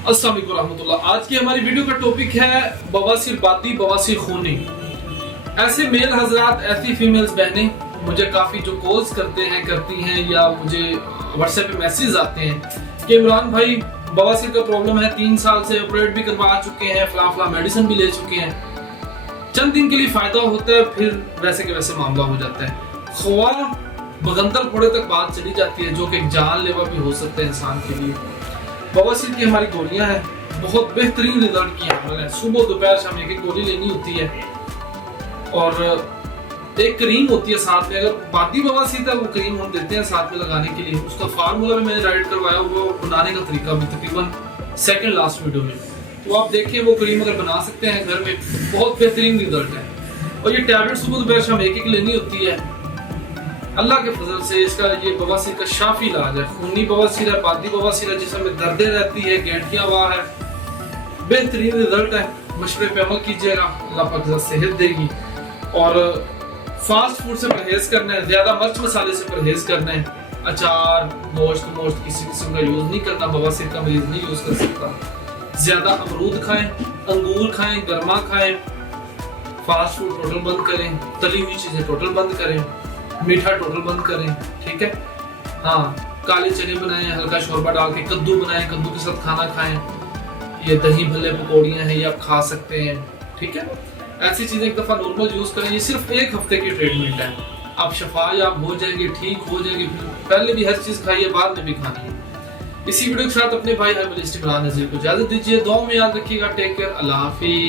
अस्सलाम वालेकुम रहमतुल्लाह। आज की हमारी वीडियो का टॉपिक है बवासीर बाती, बवासीर खूनी। ऐसे मेल हजरात, ऐसी फीमेल्स बहनें मुझे काफ़ी जो कॉल्स करती हैं या मुझे व्हाट्सएप पे मैसेज आते हैं कि इमरान भाई बवासीर का प्रॉब्लम है, 3 साल से ऑपरेट भी करवा चुके हैं, फला मेडिसिन भी ले चुके हैं, चंद दिन के लिए फ़ायदा होता है, फिर वैसे के वैसे मामला हो जाता है। ख्वा बगंदर फोड़े तक बात चली जाती है, जो कि जानलेवा भी हो सकता है इंसान के लिए। बवासीर की हमारी गोलियां हैं, बहुत बेहतरीन रिजल्ट की अमल है। सुबह दोपहर शाम एक गोली लेनी होती है और एक क्रीम होती है साथ में। अगर बाती बवासीर है वो क्रीम हम देते हैं साथ में लगाने के लिए। उसका फार्मूला भी मैंने राइट करवाया, वो बनाने का तरीका भी तकरीबन सेकंड लास्ट वीडियो में, तो आप देखिए वो क्रीम अगर बना सकते हैं घर में, बहुत बेहतरीन रिजल्ट है। और ये टैबलेट सुबह दोपहर शाम एक लेनी होती है। अल्लाह के फजल से इसका ये बवासीर का शाफी इलाज है। खूनी बवासीर है, बाती बवासीर है, जिसमें दर्दें रहती है, गैंठियाँ वाह है, बेहतरीन रिजल्ट है। मशवरे पे अमल कीजिएगा, अल्लाह पाक सेहत देगी। और फास्ट फूड से परहेज करना है, ज्यादा मिर्च मसाले से परहेज करना है। अचार, गोश्त किसी किस्म का यूज नहीं करना, बवासीर का मरीज नहीं यूज कर सकता। ज्यादा अमरूद खाएं, अंगूर खाएं, गर्मा खाएं, फास्ट फूड टोटल बंद करें, तली हुई चीजें टोटल बंद करें, मीठा टोटल बंद करें, ठीक है। हाँ, काले चने बनाएं, हल्का शोरबा डाल के, कद्दू बनाएं, कद्दू के साथ खाना खाएं, ये दही भल्ले पकौड़ियाँ हैं, ये आप खा सकते हैं, ठीक है। ऐसी चीजें एक दफा नॉर्मल यूज करें। ये सिर्फ 1 हफ्ते की ट्रीटमेंट है, आप शफायाब हो जाएंगे, ठीक हो जाएंगे। पहले भी हर चीज खाइए, बाद में भी खानी है। इसी वीडियो के साथ अपने भाई हर्बलिस्ट इमरान नज़ीर को इजाजत दीजिए। दुआ में याद रखिएगा। टेक केयर, अल्लाह हाफिज।